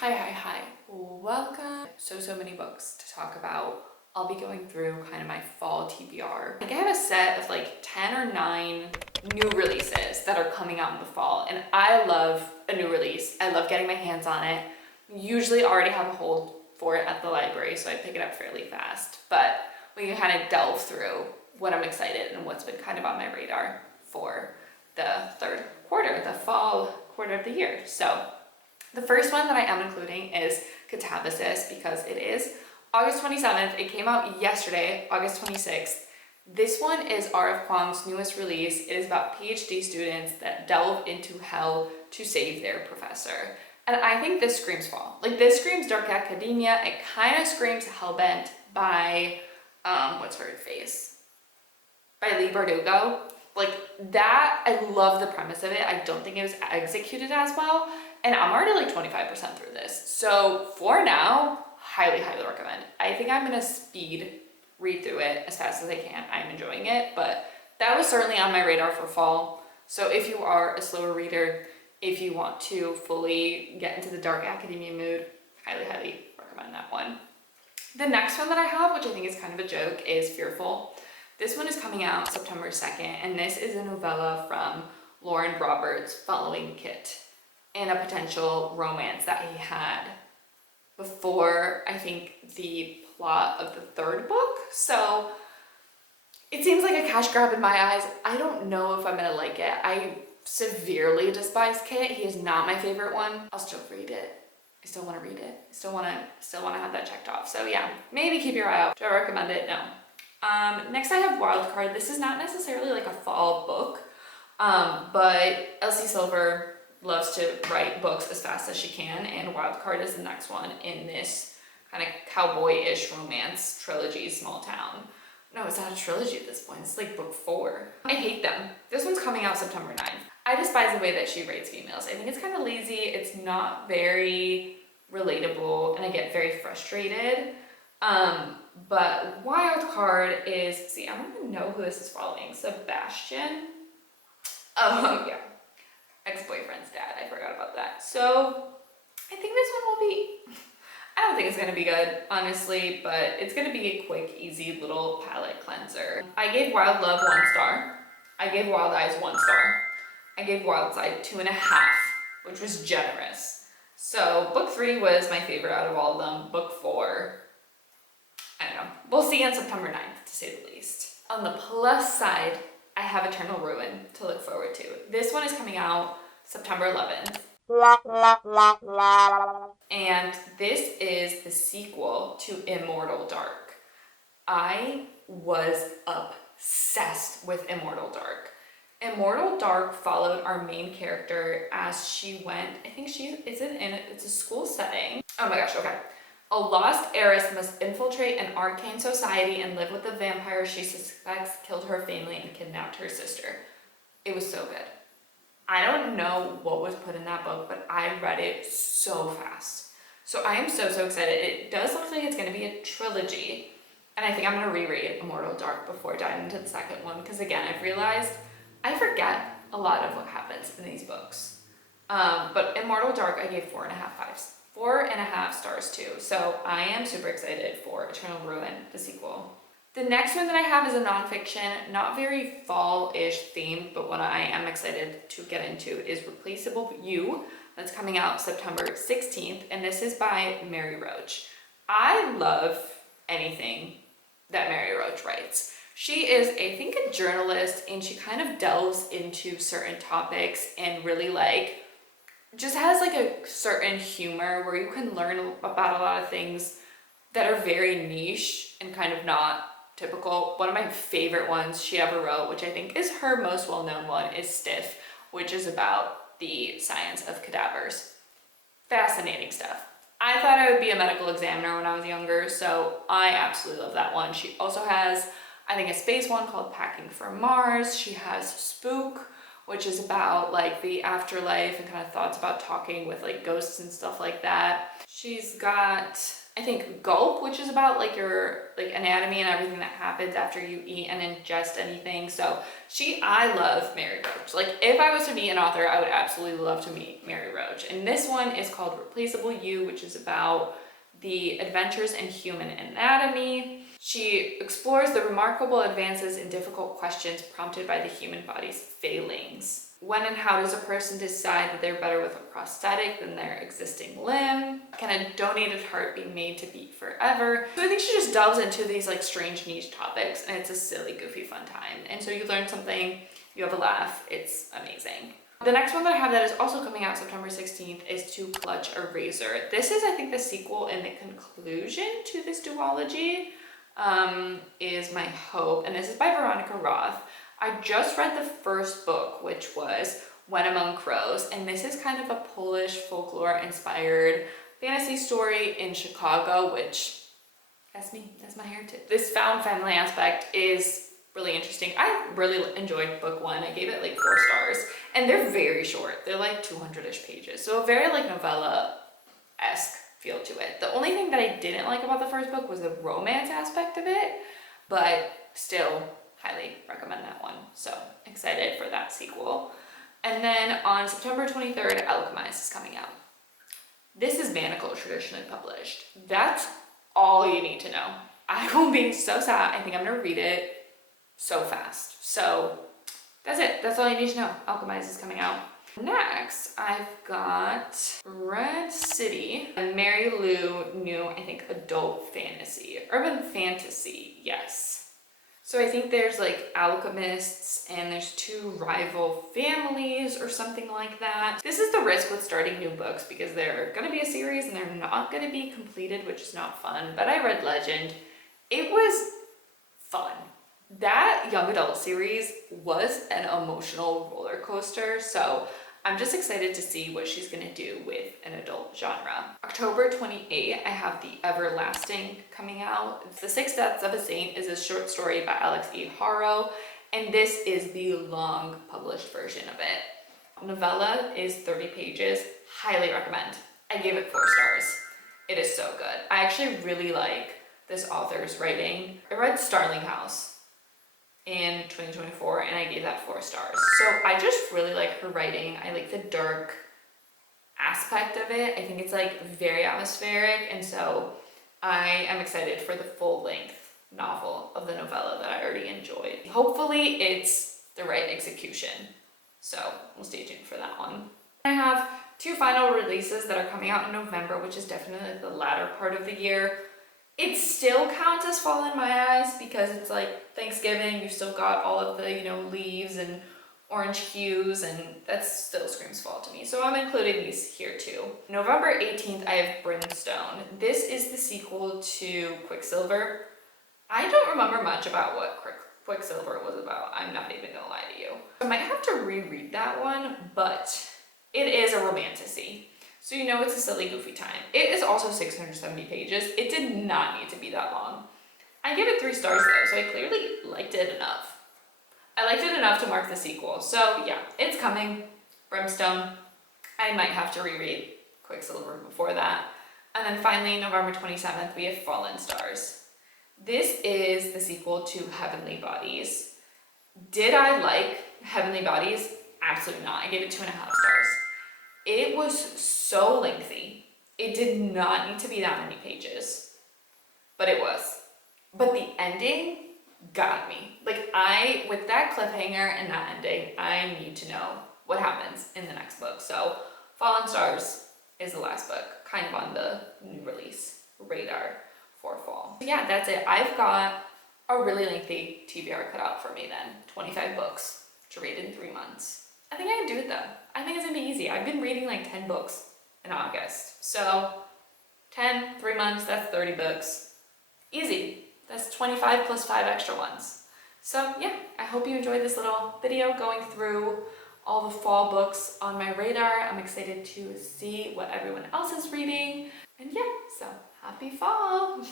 Hi. Welcome. So many books to talk about. I'll be going through kind of my fall TBR. I think I have a set of like 10 or 9 new releases that are coming out in the fall, and I love a new release. I love getting my hands on it. Usually already have a hold for it at the library, so I pick it up fairly fast, but we can kind of delve through what I'm excited and what's been kind of on my radar for the third quarter, the fall quarter of the year. So the first one that I am including is Fantasies because it is August 27th. It came out yesterday, August 26th. This one is R.F. Kuang's newest release. It is about PhD students that delve into hell to save their professor. And I think this screams fall. Like, this screams dark academia. It kind of screams Hellbent by, what's her face? By Leigh Bardugo. Like, that, I love the premise of it. I don't think it was executed as well. And I'm already like 25% through this. So for now, highly recommend. I think I'm gonna speed read through it as fast as I can. I'm enjoying it, but that was certainly on my radar for fall. So if you are a slower reader, if you want to fully get into the dark academia mood, highly recommend that one. The next one that I have, which I think is kind of a joke, is Fearful. This one is coming out September 2nd, and this is a novella from Lauren Roberts following Kit and a potential romance that he had before, I think, the plot of the third book. So it seems like a cash grab in my eyes. I don't know if I'm gonna like it. I severely despise Kit. He is not my favorite one. I'll still read it. I still want to read it. I still want to have that checked off. So yeah, maybe keep your eye out. Do I recommend it? No. Next I have Wildcard. This is not necessarily like a fall book, but Elsie Silver loves to write books as fast as she can, and Wildcard is the next one in this kind of cowboy-ish romance trilogy, Small Town. No, it's not a trilogy at this point. It's like book 4. I hate them. This one's coming out September 9th. I despise the way that she rates females. I think it's kind of lazy. It's not very relatable, and I get very frustrated. But Wildcard is, see, I don't even know who this is following. Sebastian? Oh, yeah. Ex-boyfriend's dad. I forgot about that. So I think this one will be, I don't think it's going to be good, honestly, but it's going to be a quick, easy little palette cleanser. I gave Wild Love 1 star. I gave Wild Eyes 1 star. I gave Wild Side 2.5, which was generous. So book 3 was my favorite out of all of them. Book 4, I don't know. We'll see on September 9th, to say the least. On the plus side, I have Eternal Ruin to look forward to. This one is coming out September 11th. And this is the sequel to Immortal Dark. I was obsessed with Immortal Dark. Immortal Dark followed our main character as she went, I think it's a school setting. Oh my gosh, okay. A lost heiress must infiltrate an arcane society and live with the vampire she suspects killed her family and kidnapped her sister. It was so good. I don't know what was put in that book, but I read it so fast. So I am so excited. It does look like it's going to be a trilogy, and I think I'm going to reread Immortal Dark before diving into the second one, because again, I've realized I forget a lot of what happens in these books. But Immortal Dark, I gave 4.5 stars too. So I am super excited for Eternal Ruin, the sequel. The next one that I have is a nonfiction, not very fall-ish themed, but what I am excited to get into is Replaceable You. That's coming out September 16th, and this is by Mary Roach. I love anything that Mary Roach writes. She is, I think, a journalist, and she kind of delves into certain topics and really just has like a certain humor where you can learn about a lot of things that are very niche and kind of not typical. One of my favorite ones she ever wrote, which I think is her most well-known one, is Stiff, which is about the science of cadavers. Fascinating stuff. I thought I would be a medical examiner when I was younger, so I absolutely love that one. She also has, I think, a space one called Packing for Mars. She has Spook, which is about like the afterlife and kind of thoughts about talking with like ghosts and stuff like that. She's got, I think, Gulp, which is about like your like anatomy and everything that happens after you eat and ingest anything. So I love Mary Roach. Like if I was to be an author, I would absolutely love to meet Mary Roach. And this one is called Replaceable You, which is about the adventures in human anatomy. She explores the remarkable advances in difficult questions prompted by the human body's failings. When and how does a person decide that they're better with a prosthetic than their existing limb? Can a donated heart be made to beat forever? So I think she just delves into these like strange niche topics, and it's a silly, goofy, fun time. And so you learn something, you have a laugh, it's amazing. The next one that I have that is also coming out September 16th is To Clutch a Razor. This is, I think, the sequel and the conclusion to this duology, is my hope. And this is by Veronica Roth. I just read the first book, which was When Among Crows, and this is kind of a Polish folklore-inspired fantasy story in Chicago, which, that's me, that's my heritage. This found family aspect is really interesting. I really enjoyed book one. I gave it like 4 stars, and they're very short. They're like 200-ish pages, so a very like novella-esque feel to it. The only thing that I didn't like about the first book was the romance aspect of it, but still highly recommend that one. So excited for that sequel. And then on September 23rd, Alchemist is coming out. This is Manacle traditionally published. That's all you need to know. I will be so sad. I think I'm gonna read it so fast. So that's it. That's all you need to know. Alchemist is coming out. Next, I've got Red City, a Mary Lou new, I think, adult fantasy. Urban fantasy, yes. So I think there's like alchemists and there's 2 rival families or something like that. This is the risk with starting new books because they're gonna be a series and they're not gonna be completed, which is not fun. But I read Legend. It was fun. That young adult series was an emotional roller coaster. So I'm just excited to see what she's gonna do with an adult genre. October 28th, I have The Everlasting coming out. The 6 Deaths of a Saint is a short story by Alex E. Haro, and this is the long published version of it. Novella is 30 pages, highly recommend. I gave it 4 stars. It is so good. I actually really like this author's writing. I read Starling House in 2024 and I gave that 4 stars. So I just really like her writing. I like the dark aspect of it. I think it's like very atmospheric, and so I am excited for the full length novel of the novella that I already enjoyed. Hopefully it's the right execution. So we'll stay tuned for that one. I have 2 final releases that are coming out in November, which is definitely the latter part of the year. It still counts as fall in my eyes because it's like Thanksgiving, you've still got all of the, leaves and orange hues, and that still screams fall to me. So I'm including these here too. November 18th, I have Brimstone. This is the sequel to Quicksilver. I don't remember much about what Quicksilver was about. I'm not even gonna lie to you. I might have to reread that one, but it is a romantasy. So it's a silly, goofy time. It is also 670 pages. It did not need to be that long. I give it 3 stars though, so I clearly liked it enough. I liked it enough to mark the sequel. So yeah, it's coming. Brimstone. I might have to reread Quicksilver before that. And then finally, November 27th, we have Fallen Stars. This is the sequel to Heavenly Bodies. Did I like Heavenly Bodies? Absolutely not. I gave it 2.5 stars. It was so lengthy. It did not need to be that many pages, but it was. But the ending got me. Like with that cliffhanger and that ending, I need to know what happens in the next book. So Fallen Stars is the last book, kind of on the new release radar for fall. So yeah, that's it. I've got a really lengthy TBR cut out for me then. 25 books to read in 3 months. I think I can do it though. I think it's gonna be easy. I've been reading like 10 books in August. So 10, 3 months, that's 30 books. Easy. That's 25 plus 5 extra ones. So yeah, I hope you enjoyed this little video going through all the fall books on my radar. I'm excited to see what everyone else is reading. And yeah, so happy fall.